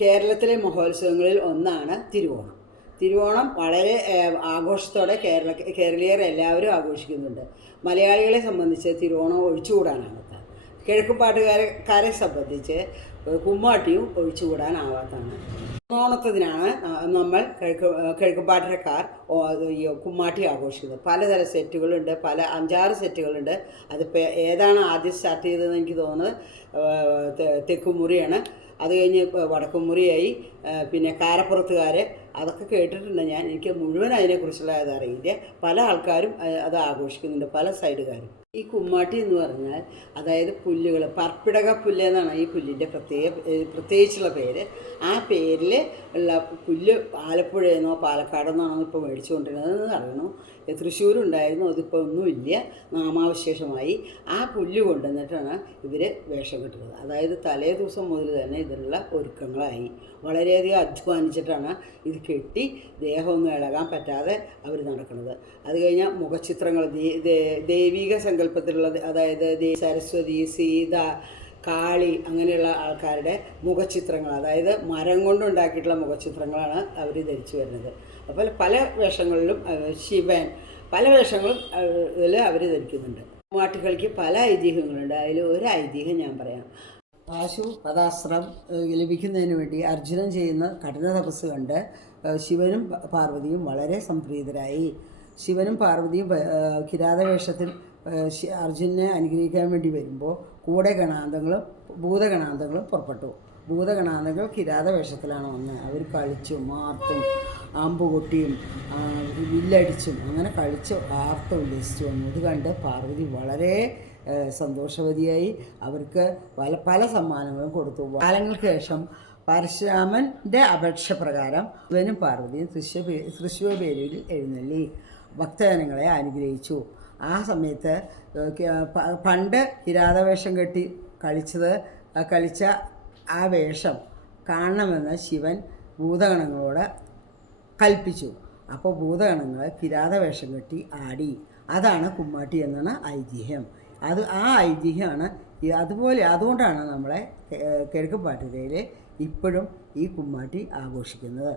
കേരളത്തിലെ മഹോത്സവങ്ങളിൽ ഒന്നാണ് തിരുവോണം. തിരുവോണം വളരെ ആഘോഷത്തോടെ കേരളീയർ എല്ലാവരും ആഘോഷിക്കുന്നുണ്ട്. മലയാളികളെ സംബന്ധിച്ച് തിരുവോണം ഒഴിച്ചുകൂടാനാവാത്ത, കിഴക്കുപാട്ടുകാരെ സംബന്ധിച്ച് കുമ്മാട്ടിയും ഒഴിച്ചുകൂടാനാവാത്തതാണ്. ഓണത്തിനാണ് നമ്മൾ കിഴക്കുപാട്ടക്കാർ കുമ്മാട്ടി ആഘോഷിക്കുന്നത്. പലതരം സെറ്റുകളുണ്ട്, 5-6 സെറ്റുകളുണ്ട്. അതിപ്പോൾ ഏതാണ് ആദ്യം സ്റ്റാർട്ട് ചെയ്തതെന്ന് എനിക്ക് തോന്നുന്നത് തെക്കുമുറിയാണ്. അത് കഴിഞ്ഞ് വടക്കുമുറിയായി, പിന്നെ കാരപ്പുറത്തുകാർ, അതൊക്കെ കേട്ടിട്ടുണ്ട് ഞാൻ. എനിക്ക് മുഴുവൻ അതിനെക്കുറിച്ചുള്ള അതറിയില്ല. പല ആൾക്കാരും അത് ആഘോഷിക്കുന്നുണ്ട്, പല സൈഡുകാരും. ഈ കുമ്മാട്ടി എന്ന് പറഞ്ഞാൽ അതായത് പുല്ലുകൾ, പർപ്പിടക പുല്ല് എന്നാണ് ഈ പുല്ലിൻ്റെ പ്രത്യേകിച്ചുള്ള പേര്. ആ പേരിൽ ഉള്ള പുല്ല് ആലപ്പുഴയിൽ നിന്നോ പാലക്കാട് നിന്നാണോ ഇപ്പോൾ മേടിച്ചുകൊണ്ടിരുന്നതെന്ന് അറിയണു. തൃശ്ശൂരുണ്ടായിരുന്നു, അതിപ്പോൾ ഒന്നുമില്ല, നാമാവശേഷമായി. ആ പുല്ല് കൊണ്ടുവന്നിട്ടാണ് ഇവർ വേഷം കെട്ടുന്നത്. അതായത് തലേ ദിവസം മുതൽ തന്നെ ഇതിനുള്ള ഒരുക്കങ്ങളായി വളരെയധികം അധ്വാനിച്ചിട്ടാണ് ഇത് കെട്ടി ദേഹമൊന്നും ഇളകാൻ പറ്റാതെ അവർ നടക്കുന്നത്. അത് കഴിഞ്ഞാൽ മുഖചിത്രങ്ങൾ, ദൈവിക സങ്കല്പത്തിലുള്ള, അതായത് സരസ്വതി, സീത, കാളി, അങ്ങനെയുള്ള ആൾക്കാരുടെ മുഖചിത്രങ്ങൾ, അതായത് മരം കൊണ്ടുണ്ടാക്കിയിട്ടുള്ള മുഖചിത്രങ്ങളാണ് അവർ ധരിച്ചു വരുന്നത്. അപ്പോൾ പല വേഷങ്ങളിലും ശിവൻ, പല വേഷങ്ങളും ഇതിൽ അവർ ധരിക്കുന്നുണ്ട്. കുമ്മാട്ടികളിക്ക് പല ഐതിഹ്യങ്ങളുണ്ട്. അതിൽ ഒരു ഐതിഹ്യം ഞാൻ പറയാം. പാശുപതാസ്ത്രം ലഭിക്കുന്നതിന് വേണ്ടി അർജുനൻ ചെയ്യുന്ന കഠിന തപസ് കണ്ട് ശിവനും പാർവതിയും വളരെ സംപ്രീതരായി. ശിവനും പാർവതിയും കിരാതവേഷത്തിൽ അർജുനനെ അനുഗ്രഹിക്കാൻ വേണ്ടി വരുമ്പോൾ കൂടെ ഭൂതഗണാന്തങ്ങളും പുറപ്പെട്ടു. ഭൂതഗണാന്തങ്ങൾ കിരാതവേഷത്തിലാണ് വന്നത്. അവർ കളിച്ചും ആർത്തും അമ്പുകൊട്ടിയും വില്ലടിച്ചും അങ്ങനെ കളിച്ച് ആർത്ത് ഉല്ലസിച്ചു വന്നു. ഇത് കണ്ട് പാർവതി വളരെ സന്തോഷവതിയായി. അവർക്ക് പല സമ്മാനങ്ങളും കൊടുത്തു. കാലങ്ങൾക്ക് ശേഷം പരശുരാമൻ്റെ അപേക്ഷ പ്രകാരം ഇവനും പാർവതിയും തൃശ്ശൂർപേരൂരിൽ എഴുന്നള്ളി ഭക്തജനങ്ങളെ അനുഗ്രഹിച്ചു. ആ സമയത്ത് പണ്ട് കിരാതവേഷം കെട്ടി കളിച്ച ആ വേഷം കാണണമെന്ന് ശിവൻ ഭൂതഗണങ്ങളോട് കൽപ്പിച്ചു. അപ്പോൾ ഭൂതഗണങ്ങൾ കിരാതവേഷം കെട്ടി ആടി. അതാണ് കുമ്മാട്ടി എന്നാണ് ഐതിഹ്യം. ആ ഐതിഹ്യമാണ് അതുകൊണ്ടാണ് നമ്മളെ കിഴക്കുപാട്ടുകരയിൽ ഇപ്പോഴും ഈ കുമ്മാട്ടി ആഘോഷിക്കുന്നത്.